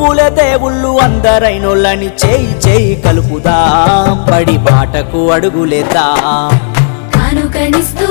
హిందువులే దేవుళ్ళు అందరైనోళ్ళని చేయి చేయి కలుపుదా పడి బాటకు అడుగులేదా కనుకనిస్తూ